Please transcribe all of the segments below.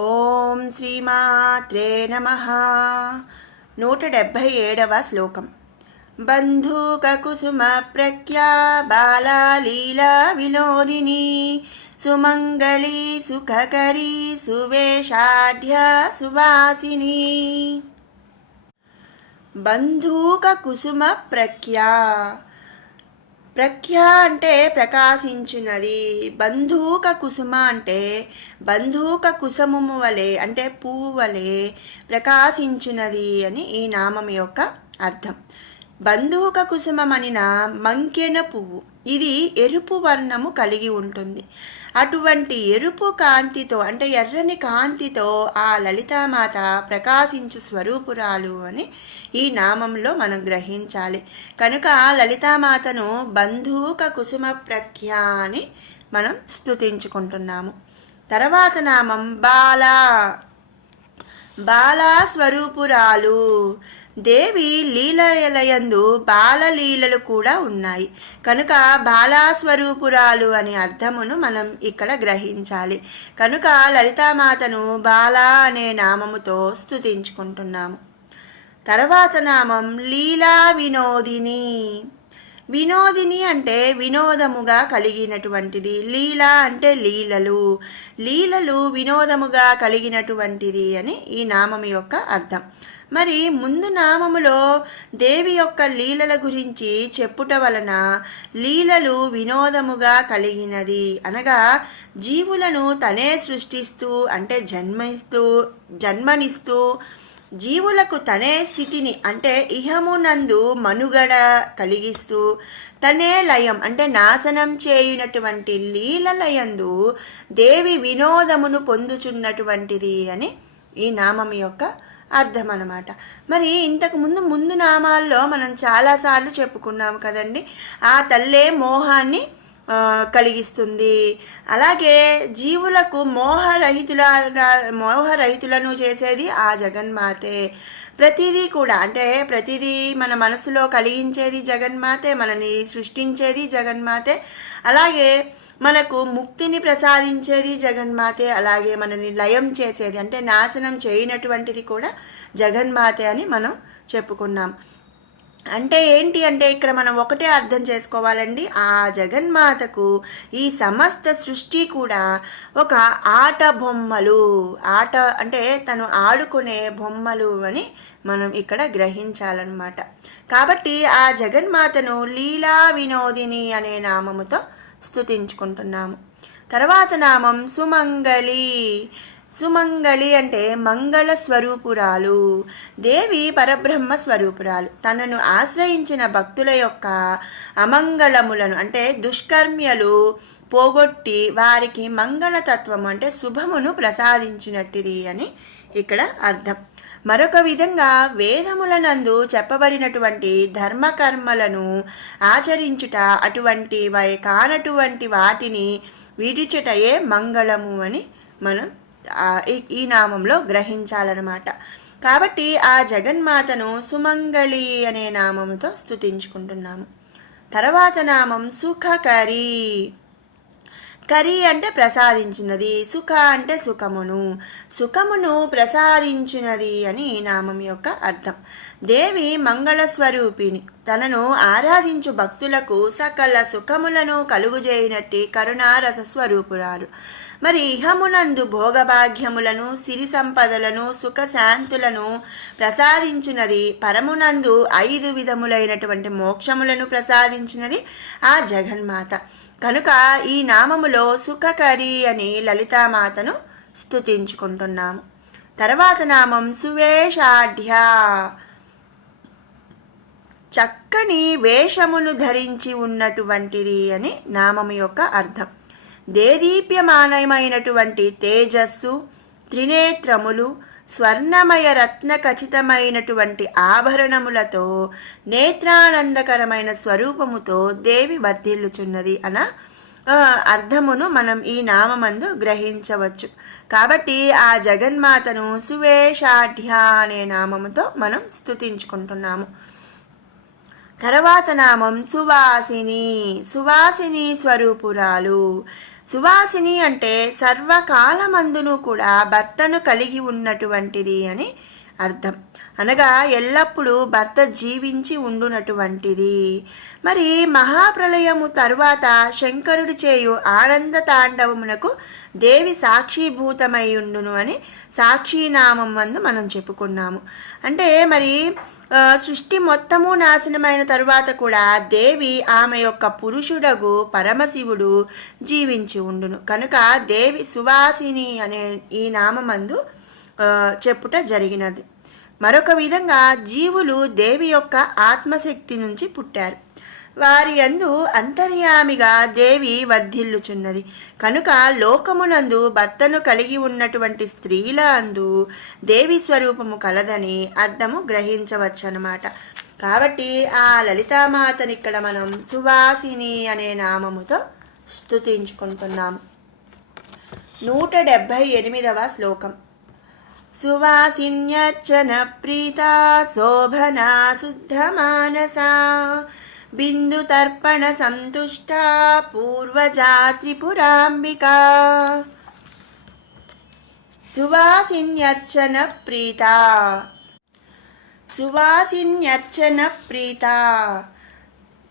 ఓం శ్రీమాత్రే నమః. 177వ శ్లోకం. బంధూకకుసుమ ప్రఖ్యా బాలా లీలా వినోదిని సుమంగళి సుఖకరీ సువేషాఢ్య సువాసిని. బంధూక కుసుమ ప్రఖ్యా. ప్రఖ్య అంటే ప్రకాశించున్నది. బంధూక కుసుమ అంటే బంధూక కుసుమము వలె అంటే పువ్వు వలె ప్రకాశించున్నది అని ఈ నామం యొక్క అర్థం. బంధూక కుసుమమనిన మంకెన పువ్వు, ఇది ఎరుపు వర్ణము కలిగి ఉంటుంది. అటువంటి ఎరుపు కాంతితో అంటే ఎర్రని కాంతితో ఆ లలితామాత ప్రకాశించు స్వరూపురాలు అని ఈ నామంలో మనం గ్రహించాలి. కనుక లలితామాతను బంధూక కుసుమ ప్రఖ్య అని మనం స్తుతించుకుంటున్నాము. తర్వాత నామం బాలా. బాలా స్వరూపురాలు. దేవి లీలలయందు బాలలీలలు కూడా ఉన్నాయి. కనుక బాలాస్వరూపురాలు అనే అర్థమును మనం ఇక్కడ గ్రహించాలి. కనుక లలితామాతను బాలా అనే నామముతో స్తుతించుకుంటున్నాము. తర్వాత నామం లీలా వినోదిని. వినోదిని అంటే వినోదముగా కలిగినటువంటిది. లీలా అంటే లీలలు. లీలలు వినోదముగా కలిగినటువంటిది అని ఈ నామం యొక్క అర్థం. మరి ముందు నామములో దేవి యొక్క లీలల గురించి చెప్పుట వలన లీలలు వినోదముగా కలిగినది అనగా జీవులను తనే సృష్టిస్తూ అంటే జన్మనిస్తూ జీవులకు తనే స్థితిని అంటే ఇహమునందు మనుగడ కలిగిస్తూ తనే లయం అంటే నాశనం చేయునటువంటి లీలలయందు దేవి వినోదమును పొందుచున్నటువంటిది అని ఈ నామం యొక్క అర్థం అన్నమాట. మరి ఇంతకు ముందు నామాల్లో మనం చాలాసార్లు చెప్పుకున్నాము కదండి. ఆ తల్లే మోహాన్ని కలిగిస్తుంది. అలాగే జీవులకు మోహరహితులను చేసేది ఆ జగన్మాతే. ప్రతిదీ కూడా అంటే ప్రతిదీ మన మనసులో కలిగించేది జగన్మాతే, మనని సృష్టించేది జగన్మాతే, అలాగే మనకు ముక్తిని ప్రసాదించేది జగన్మాతే, అలాగే మనని లయం చేసేది అంటే నాశనం చేయనటువంటిది కూడా జగన్మాతే అని మనం చెప్పుకున్నాం. అంటే ఏంటి అంటే ఇక్కడ మనం ఒకటే అర్థం చేసుకోవాలండి. ఆ జగన్మాతకు ఈ సమస్త సృష్టి కూడా ఒక ఆట బొమ్మలు. ఆట అంటే తను ఆడుకునే బొమ్మలు అని మనం ఇక్కడ గ్రహించాలన్నమాట. కాబట్టి ఆ జగన్మాతను లీలా వినోదిని అనే నామముతో స్తుతించుకుంటున్నాము. తర్వాత నామం సుమంగళి. సుమంగళి అంటే మంగళ స్వరూపురాలు. దేవి పరబ్రహ్మ స్వరూపురాలు. తనను ఆశ్రయించిన భక్తుల యొక్క అమంగళములను అంటే దుష్కర్మ్యలు పోగొట్టి వారికి మంగళతత్వం అంటే శుభమును ప్రసాదించినట్టిది అని ఇక్కడ అర్థం. మరొక విధంగా వేదములనందు చెప్పబడినటువంటి ధర్మకర్మలను ఆచరించుట, అటువంటి కానటువంటి వాటిని విడిచుటయే మంగళము అని మనం ఈ నామంలో గ్రహించాలన్నమాట. కాబట్టి ఆ జగన్మాతను సుమంగళి అనే నామముతో స్తుతించుకుంటున్నాము. తర్వాత నామం సుఖకరీ. కరి అంటే ప్రసాదించినది, సుఖ అంటే సుఖమును ప్రసాదించినది అని ఈ నామం యొక్క అర్థం. దేవి మంగళస్వరూపిణి. తనను ఆరాధించు భక్తులకు సకల సుఖములను కలుగుజేయనట్టి కరుణారస స్వరూపురాలు. మరి ఇహమునందు భోగభాగ్యములను సిరి సంపదలను సుఖశాంతులను ప్రసాదించినది, పరమునందు 5 విధములైనటువంటి మోక్షములను ప్రసాదించినది ఆ జగన్మాత. కనుక ఈ నామములో సుఖకరి అని లలితామాతను స్తుతించుకుంటున్నాము. తర్వాత నామం సువేషాఢ్య. చక్కని వేషమును ధరించి ఉన్నటువంటిది అని నామము యొక్క అర్థం. దేదీప్యమానమైనటువంటి తేజస్సు, త్రినేత్రములు, స్వర్ణమయ రత్న ఖచ్చితమైనటువంటి ఆభరణములతో నేత్రానందకరమైన స్వరూపముతో దేవి వర్ధిల్లుచున్నది అన్న అర్థమును మనం ఈ నామమందు గ్రహించవచ్చు. కాబట్టి ఆ జగన్మాతను సువేషాఢ్య అనే నామముతో మనం స్తుతించుకుంటున్నాము. తర్వాత నామం సువాసిని. సువాసిని స్వరూపురాలు. సువాసిని అంటే సర్వకాలమందును కూడా భర్తను కలిగి ఉన్నటువంటిది అని అర్థం. అనగా ఎల్లప్పుడూ భర్త జీవించి ఉండునటువంటిది. మరి మహాప్రళయము తరువాత శంకరుడు చేయు ఆనంద తాండవమునకు దేవి సాక్షిభూతమై ఉండును అని సాక్షినామం మందు మనం చెప్పుకున్నాము. అంటే మరి సృష్టి మొత్తము నాశనమైన తరువాత కూడా దేవి ఆమె యొక్క పురుషుడగు పరమశివుడు జీవించి ఉండును కనుక దేవి సువాసిని అనే ఈ నామందు చెప్పుట జరిగినది. మరొక విధంగా జీవులు దేవి యొక్క ఆత్మశక్తి నుంచి పుట్టారు. వారి యందు అంతర్యామిగా దేవి వర్ధిల్లుచున్నది కనుక లోకమునందు భర్తను కలిగి ఉన్నటువంటి స్త్రీల అందు దేవి స్వరూపము కలదని అర్థము గ్రహించవచ్చనమాట. కాబట్టి ఆ లలితామాతని ఇక్కడ మనం సువాసిని అనే నామముతో స్తుతించుకుంటున్నాము. 178వ శ్లోకం. సువాసిన్యర్చన ప్రీతా శోభనా శుద్ధమానసా బిందుతర్పణ సంతుష్టా పూర్వజా త్రిపురాంబికా. సువాసిన్యర్చన ప్రీతా. సువాసిన్యర్చన ప్రీతా.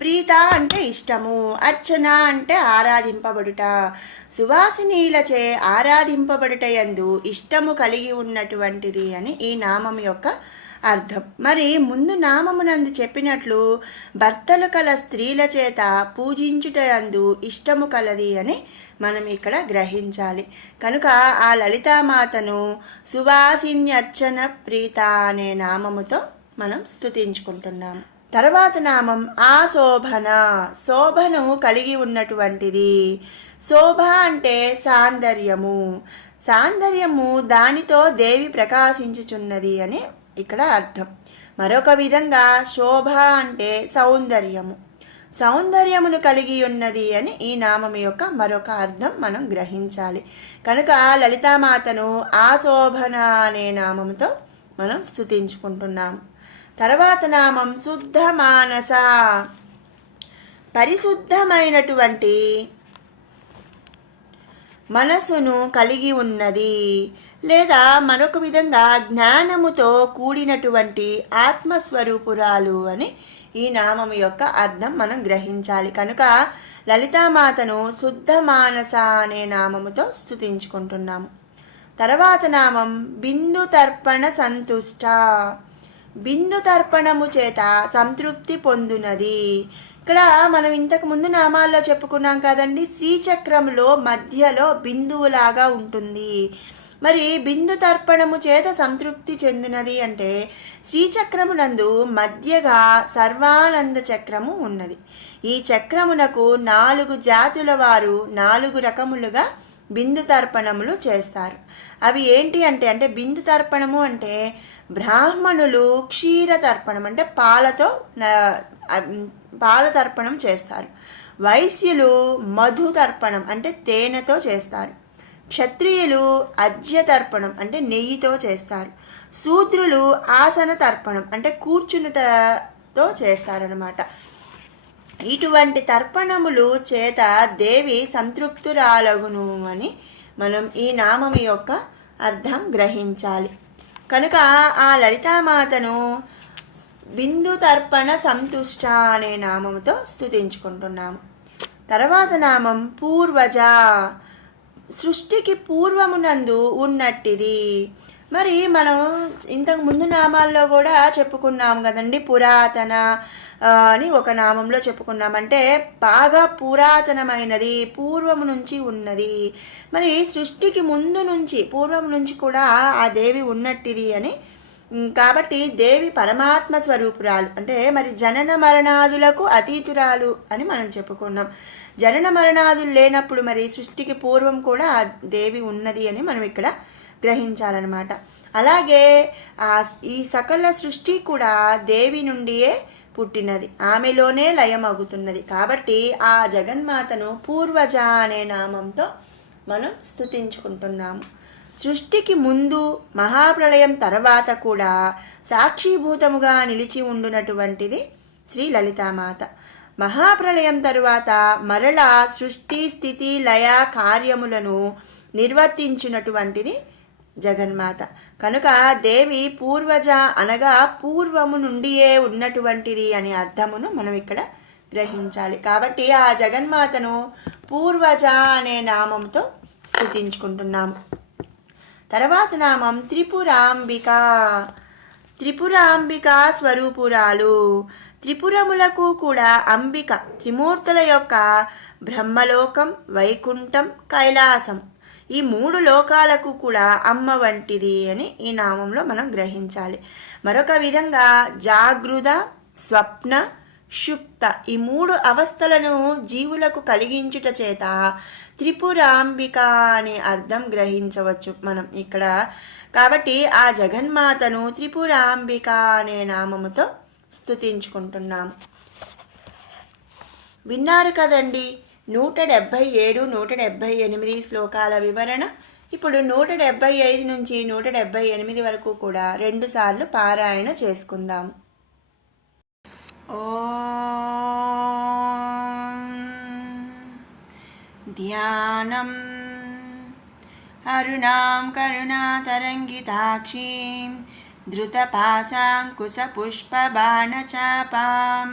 ప్రీత అంటే ఇష్టము, అర్చన అంటే ఆరాధింపబడుట. సువాసినీలచే ఆరాధింపబడుటయందు ఇష్టము కలిగి ఉన్నటువంటిది అని ఈ నామం యొక్క అర్థం. మరి ముందు నామమునందు చెప్పినట్లు భర్తలు కల స్త్రీల చేత పూజించుటయందు ఇష్టము కలది అని మనం ఇక్కడ గ్రహించాలి. కనుక ఆ లలితామాతను సువాసిన్యర్చన ప్రీత అనే నామముతో మనం స్తుతించుకుంటున్నాము. తర్వాత నామం ఆశోభన. శోభను కలిగి ఉన్నటువంటిది. శోభ అంటే సౌందర్యము. సౌందర్యము దానితో దేవి ప్రకాశించుచున్నది అని ఇక్కడ అర్థం. మరొక విధంగా శోభ అంటే సౌందర్యము. సౌందర్యమును కలిగి ఉన్నది అని ఈ నామం యొక్క మరొక అర్థం మనం గ్రహించాలి. కనుక లలితామాతను ఆశోభన అనే నామంతో మనం స్తుతించుకుంటున్నాము. తర్వాత నామం శుద్ధ మానస. పరిశుద్ధమైనటువంటి మనసును కలిగి ఉన్నది, లేదా మరొక విధంగా జ్ఞానముతో కూడినటువంటి ఆత్మస్వరూపురాలు అని ఈ నామం యొక్క అర్థం మనం గ్రహించాలి. కనుక లలితామాతను శుద్ధ మానస అనే నామముతో స్తుతించుకుంటున్నాము. తర్వాత నామం బిందు తర్పణ సంతుష్ట. బిందు తర్పణము చేత సంతృప్తి పొందునది. ఇక్కడ మనం ఇంతకు ముందు నామాల్లో చెప్పుకున్నాం కదండి, శ్రీచక్రంలో మధ్యలో బిందువులాగా ఉంటుంది. మరి బిందు తర్పణము చేత సంతృప్తి చెందినది అంటే శ్రీచక్రమునందు మధ్యగా సర్వానంద చక్రము ఉన్నది. ఈ చక్రమునకు 4 జాతుల వారు 4 రకములుగా బిందు తర్పణములు చేస్తారు. అవి ఏంటి అంటే బిందు తర్పణము అంటే బ్రాహ్మణులు క్షీర తర్పణం అంటే పాల తర్పణం చేస్తారు. వైశ్యులు మధు తర్పణం అంటే తేనెతో చేస్తారు. క్షత్రియులు అజ్య తర్పణం అంటే నెయ్యితో చేస్తారు. శూద్రులు ఆసన తర్పణం అంటే కూర్చునుటతో చేస్తారనమాట. ఇటువంటి తర్పణములు చేత దేవి సంతృప్తురాలగును అని మనం ఈ నామం యొక్క అర్థం గ్రహించాలి. కనుక ఆ లలితామాతను బిందు తర్పణ సంతుష్ట అనే నామముతో స్తుతించుకుంటున్నాము. తర్వాత నామం పూర్వజ. సృష్టికి పూర్వమునందు ఉన్నట్టిది. మరి మనం ఇంతకు ముందు నామాల్లో కూడా చెప్పుకున్నాం కదండి, పురాతన అని ఒక నామంలో చెప్పుకున్నాం. అంటే బాగా పురాతనమైనది, పూర్వము నుంచి ఉన్నది. మరి సృష్టికి ముందు నుంచి పూర్వం నుంచి కూడా ఆ దేవి ఉన్నట్టిది అని. కాబట్టి దేవి పరమాత్మ స్వరూపురాలు. అంటే మరి జనన మరణాదులకు అతీతురాలు అని మనం చెప్పుకున్నాం. జనన మరణాదులు లేనప్పుడు మరి సృష్టికి పూర్వం కూడా ఆ దేవి ఉన్నది అని మనం ఇక్కడ గ్రహించాలన్నమాట. అలాగే ఈ సకల సృష్టి కూడా దేవి నుండియే పుట్టినది, ఆమెలోనే లయమగుతున్నది. కాబట్టి ఆ జగన్మాతను పూర్వజ అనే నామంతో మనం స్తుతించుకుంటున్నాము. సృష్టికి ముందు మహాప్రళయం తర్వాత కూడా సాక్షిభూతముగా నిలిచి ఉండునటువంటిది శ్రీ లలితామాత. మహాప్రళయం తరువాత మరలా సృష్టి స్థితి లయ కార్యములను నిర్వర్తించినటువంటిది జగన్మాత. కనుక దేవి పూర్వజ అనగా పూర్వము నుండియే ఉన్నటువంటిది అనే అర్థమును మనం ఇక్కడ గ్రహించాలి. కాబట్టి ఆ జగన్మాతను పూర్వజ అనే నామంతో స్తుతించుకుంటున్నాము. తర్వాత నామం త్రిపురాంబిక. త్రిపురాంబిక స్వరూపురాలు. త్రిపురములకు కూడా అంబిక, త్రిమూర్తుల యొక్క బ్రహ్మలోకం, వైకుంఠం, కైలాసం ఈ 3 లోకాలకు కూడా అమ్మ వంటిది అని ఈ నామంలో మనం గ్రహించాలి. మరొక విధంగా జాగృత, స్వప్న, షుప్త ఈ 3 అవస్థలను జీవులకు కలిగించుట చేత త్రిపురాంబిక అనే అర్థం గ్రహించవచ్చు మనం ఇక్కడ. కాబట్టి ఆ జగన్మాతను త్రిపురాంబిక అనే నామముతో స్తుతించుకుంటున్నాము. విన్నారు కదండి 177, 178 శ్లోకాల వివరణ. ఇప్పుడు 175 నుంచి 178 వరకు కూడా 2 సార్లు పారాయణ చేసుకుందాము. ఓం ధ్యానం అరుణాం కరుణాతరంగితాక్షీం ధృతపాశాంకుశపుష్పబాణచాపాం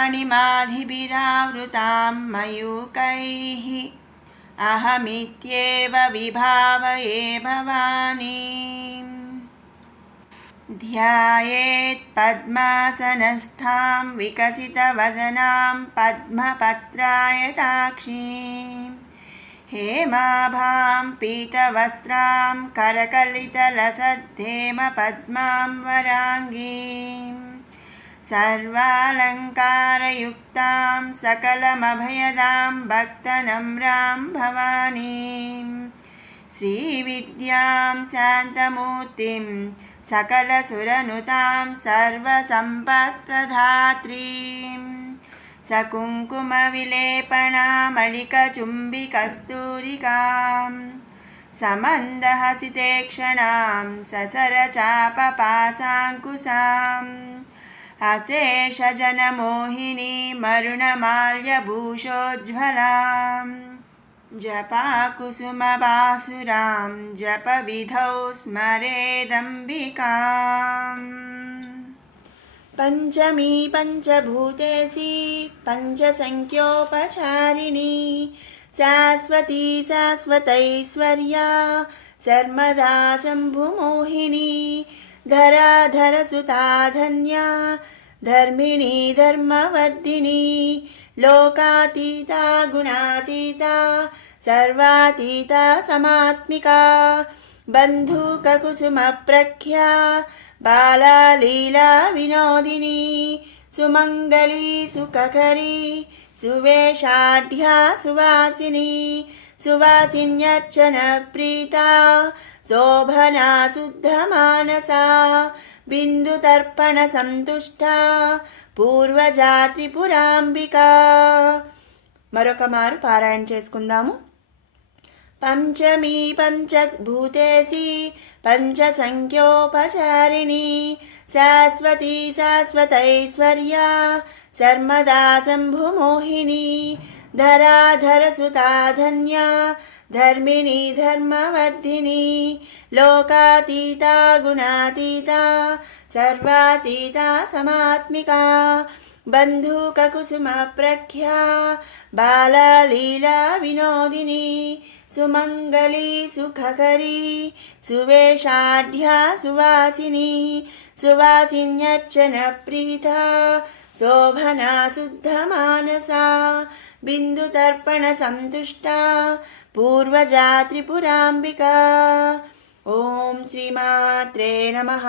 అణిమాధిభిరావృతాం మయూకైః అహమిత్యేవ విభావయే భవానీం. ధ్యాయేత్ పద్మాసనస్థాం వికసితవదనాం పద్మపత్రాయతాక్షీం హేమాభాం పీతవస్త్రాం కరకలితలసద్ధేమ పద్మాం వరాంగీం సర్వాలంకారయుక్తాం సకలమభయదాం భక్తనమ్రాం భవానీం శ్రీవిద్యాం శాంతమూర్తిం సకలసురనుతాం సర్వసంపత్ప్రదాత్రీం సకుంకుమవిలేపనామళికచుంబికస్తూరికాం సమందహసితేక్షణాం ససరచాపపాశాంకుశాం అశేషజనమోహినీ మరుణమాల్యభూషోజ్వలాం జపాకుసుమబాసురాం జపవిధౌ స్మరేదంబికాం. పంచమీ పంచభూతేసి పంచసంఖ్యోపచారిణీ శాశ్వతీ శాశ్వతైశ్వర్యా సర్మదా శంభుమోహినీ ధరాధరసుతా ధన్యా ధర్మిణీ ధర్మవర్ధినీ లోకాతీతా గుణాతీతా సర్వాతీతా సమాత్మికా బంధూకకుసుమప్రఖ్యా బాలా లీలా వినోదినీ సుమంగళీ సుఖకరీ సువేషాఢ్యా సువాసినీ సువాసిన్యర్చన ప్రీతా శోభనా శుద్ధమానసా బిందుతర్పణ సంతుష్టా పూర్వజా త్రిపురాంబికా. మరొక మారు పారాయణ చేసుకుందాము. పంచమీ పంచభూతేసి పంచసంఖ్యోపచారిణీ శాశ్వతీ శాశ్వతైశ్వర్యా సర్మదా శంభుమోహినీ ధరాధరసుతా ధన్యా ధర్మిణీ ధర్మవర్ధినీ లోకాతీతా గుణాతీతా సర్వాతీతా సమాత్మికా బంధూకకుసుమప్రఖ్యా బాలా లీలా వినోదినీ సుమంగళీ సుఖకరీ సువేషాఢ్యా సువాసినీ సువాసిన్యర్చన ప్రీతా శోభనా శుద్ధమానసా బిందుతర్పణ సంతుష్టా పూర్వజా త్రిపురాంబికా. ఓం శ్రీమాత్రే నమః.